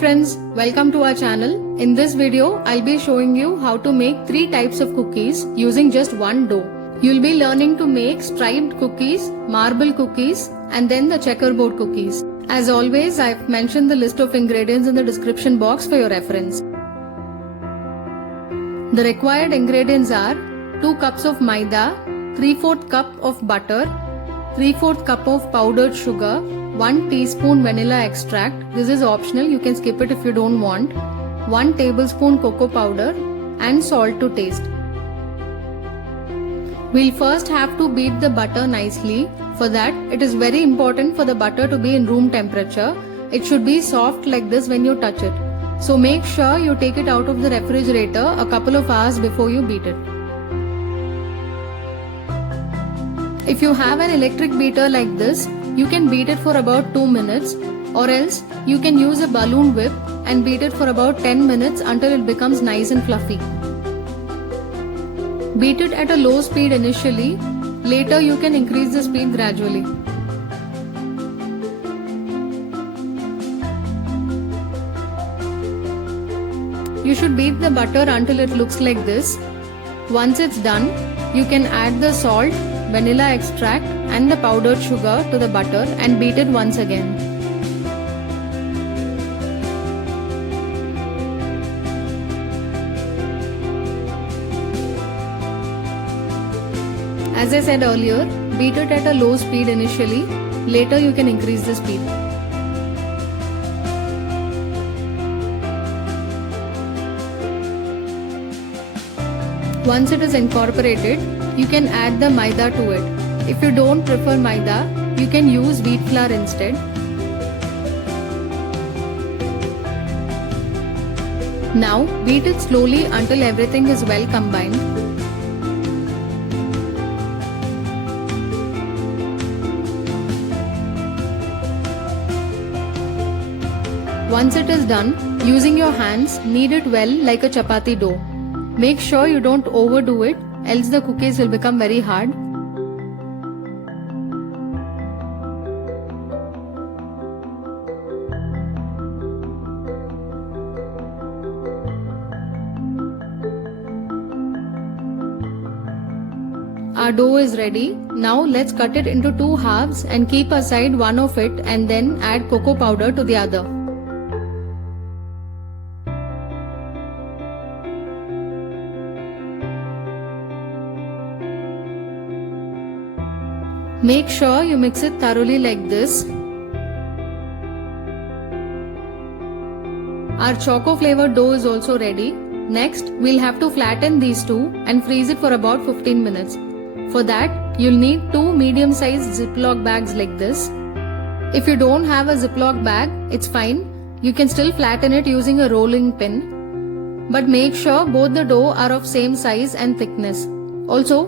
friends, welcome to our channel. In this video, I'll be showing you how to make 3 types of cookies using just one dough. You'll be learning to make striped cookies, marble cookies, and then the checkerboard cookies. As always, I've mentioned the list of ingredients in the description box for your reference. The required ingredients are 2 cups of maida, 3/4 cup of butter, 3/4 cup of powdered sugar, 1 teaspoon vanilla extract. This is optional, you can skip it if you don't want. 1 tablespoon cocoa powder and salt to taste. We'll first have to beat the butter nicely. For that, it is very important for the butter to be in room temperature. It should be soft like this when you touch it. So make sure you take it out of the refrigerator a couple of hours before you beat it. If you have an electric beater like this, you can beat it for about 2 minutes, or else you can use a balloon whip and beat it for about 10 minutes until it becomes nice and fluffy. Beat it at a low speed initially, later you can increase the speed gradually. You should beat the butter until it looks like this. Once it's done, you can add the salt, vanilla extract and the powdered sugar to the butter and beat it once again. As I said earlier, beat it at a low speed initially, later you can increase the speed. Once it is incorporated, you can add the maida to it. If you don't prefer maida, you can use wheat flour instead. Now beat it slowly until everything is well combined. Once it is done, using your hands, knead it well like a chapati dough. Make sure you don't overdo it, else the cookies will become very hard. Our dough is ready. Now let's cut it into 2 halves and keep aside one of it and then add cocoa powder to the other. Make sure you mix it thoroughly like this. Our choco flavored dough is also ready. Next, we'll have to flatten these two and freeze it for about 15 minutes. For that, you'll need 2 medium-sized Ziploc bags like this. If you don't have a Ziploc bag, it's fine. You can still flatten it using a rolling pin. But make sure both the dough are of same size and thickness. Also,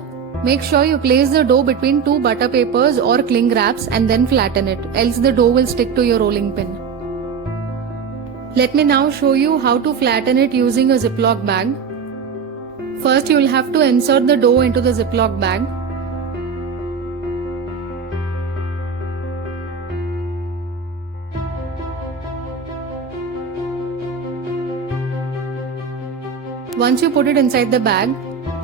make sure you place the dough between 2 butter papers or cling wraps and then flatten it, else the dough will stick to your rolling pin. Let me now show you how to flatten it using a Ziploc bag. First, you will have to insert the dough into the Ziploc bag. Once you put it inside the bag,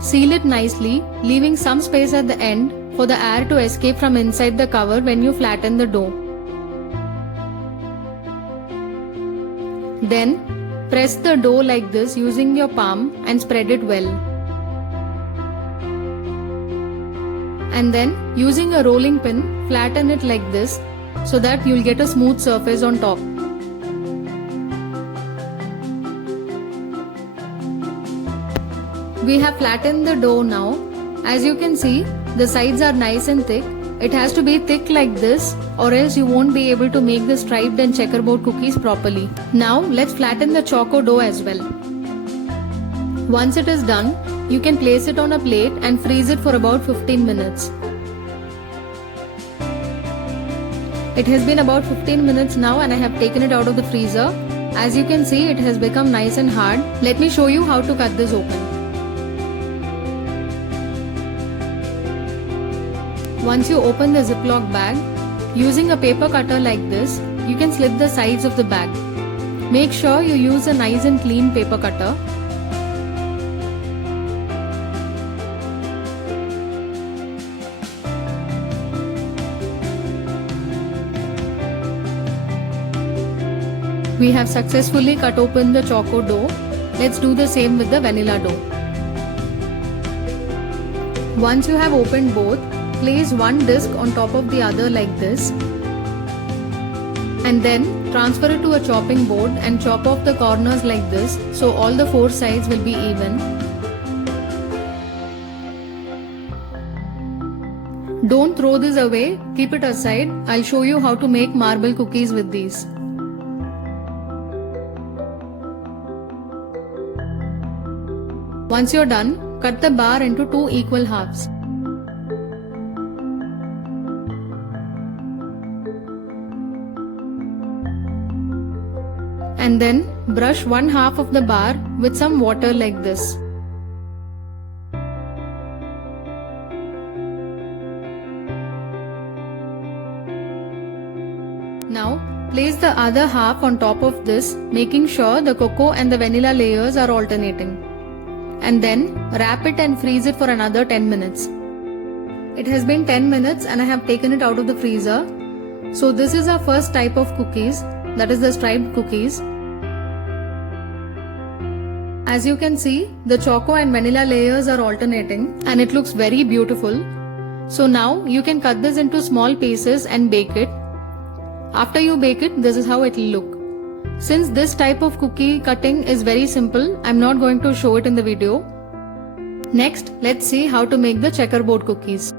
seal it nicely, leaving some space at the end for the air to escape from inside the cover when you flatten the dough. Then, press the dough like this using your palm and spread it well. And then, using a rolling pin, flatten it like this so that you'll get a smooth surface on top. We have flattened the dough now. As you can see, the sides are nice and thick. It has to be thick like this or else you won't be able to make the striped and checkerboard cookies properly. Now let's flatten the choco dough as well. Once it is done, you can place it on a plate and freeze it for about 15 minutes. It has been about 15 minutes now and I have taken it out of the freezer. As you can see, it has become nice and hard. Let me show you how to cut this open. Once you open the Ziploc bag, using a paper cutter like this, you can slit the sides of the bag. Make sure you use a nice and clean paper cutter. We have successfully cut open the choco dough. Let's do the same with the vanilla dough. Once you have opened both, place one disc on top of the other like this. And then transfer it to a chopping board and chop off the corners like this so all the four sides will be even. Don't throw this away, keep it aside. I'll show you how to make marble cookies with these. Once you're done, cut the bar into two equal halves. And then brush one half of the bar with some water like this. Now place the other half on top of this, making sure the cocoa and the vanilla layers are alternating. And then wrap it and freeze it for another 10 minutes. It has been 10 minutes and I have taken it out of the freezer. So this is our first type of cookies, that is the striped cookies. As you can see, the choco and vanilla layers are alternating and it looks very beautiful. So now you can cut this into small pieces and bake it. After you bake it, this is how it will look. Since this type of cookie cutting is very simple, I'm not going to show it in the video. Next, let's see how to make the checkerboard cookies.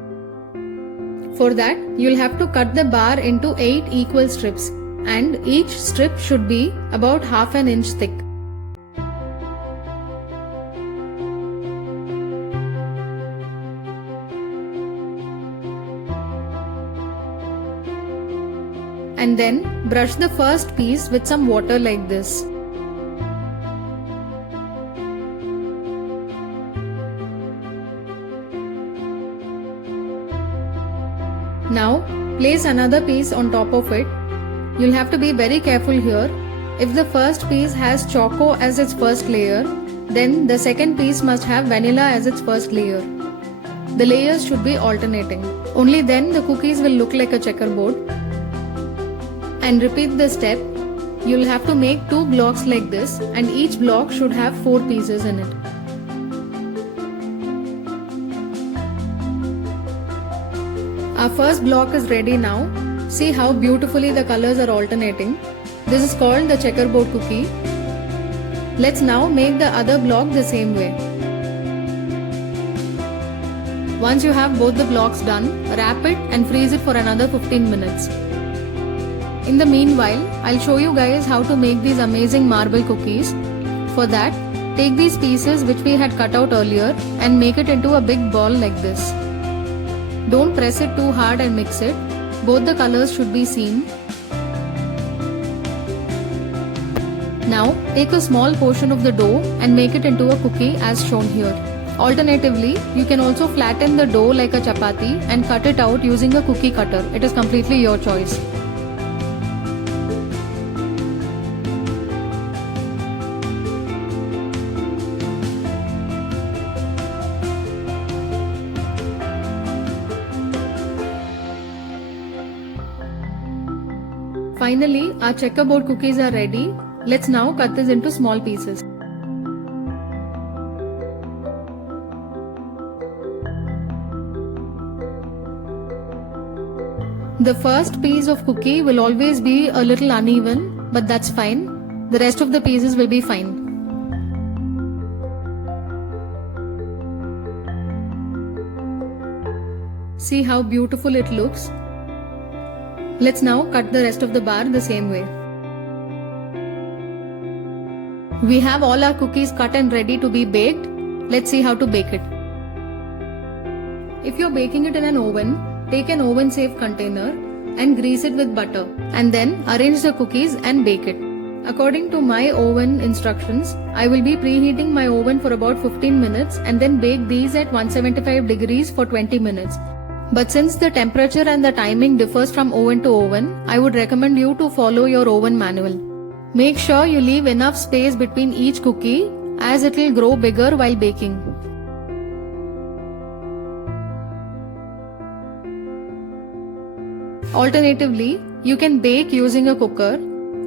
For that, you'll have to cut the bar into 8 equal strips and each strip should be about half an inch thick. And then brush the first piece with some water like this. Now place another piece on top of it. You'll have to be very careful here. If the first piece has choco as its first layer, then the second piece must have vanilla as its first layer. The layers should be alternating. Only then the cookies will look like a checkerboard. And repeat this step. You'll have to make 2 blocks like this and each block should have 4 pieces in it. Our first block is ready now. See how beautifully the colors are alternating. This is called the checkerboard cookie. Let's now make the other block the same way. Once you have both the blocks done, wrap it and freeze it for another 15 minutes. In the meanwhile, I'll show you guys how to make these amazing marble cookies. For that, take these pieces which we had cut out earlier and make it into a big ball like this. Don't press it too hard and mix it. Both the colors should be seen. Now, take a small portion of the dough and make it into a cookie as shown here. Alternatively, you can also flatten the dough like a chapati and cut it out using a cookie cutter. It is completely your choice. Finally, our checkerboard cookies are ready. Let's now cut this into small pieces. The first piece of cookie will always be a little uneven, but that's fine. The rest of the pieces will be fine. See how beautiful it looks. Let's now cut the rest of the bar the same way. We have all our cookies cut and ready to be baked. Let's see how to bake it. If you're baking it in an oven, take an oven safe container and grease it with butter and then arrange the cookies and bake it. According to my oven instructions, I will be preheating my oven for about 15 minutes and then bake these at 175 degrees for 20 minutes. But since the temperature and the timing differs from oven to oven, I would recommend you to follow your oven manual. Make sure you leave enough space between each cookie as it will grow bigger while baking. Alternatively, you can bake using a cooker.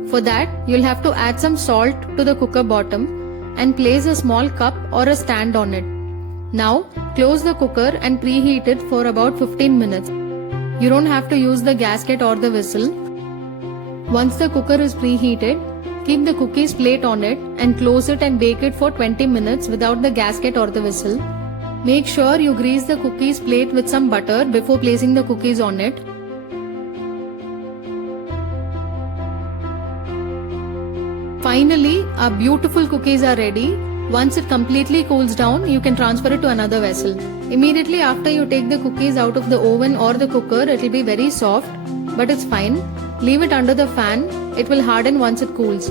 For that, you'll have to add some salt to the cooker bottom and place a small cup or a stand on it. Now, close the cooker and preheat it for about 15 minutes. You don't have to use the gasket or the whistle. Once the cooker is preheated, keep the cookies plate on it and close it and bake it for 20 minutes without the gasket or the whistle. Make sure you grease the cookies plate with some butter before placing the cookies on it. Finally, our beautiful cookies are ready. Once it completely cools down, you can transfer it to another vessel. Immediately after you take the cookies out of the oven or the cooker, it will be very soft, but it's fine. Leave it under the fan. It will harden once it cools.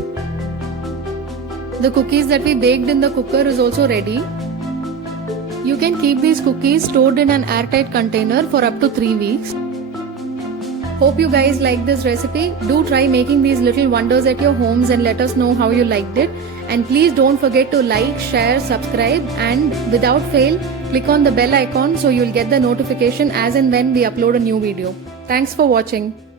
The cookies that we baked in the cooker is also ready. You can keep these cookies stored in an airtight container for up to 3 weeks. Hope you guys like this recipe. Do try making these little wonders at your homes and let us know how you liked it. And please don't forget to like, share, subscribe, and without fail, click on the bell icon so you'll get the notification as and when we upload a new video. Thanks for watching.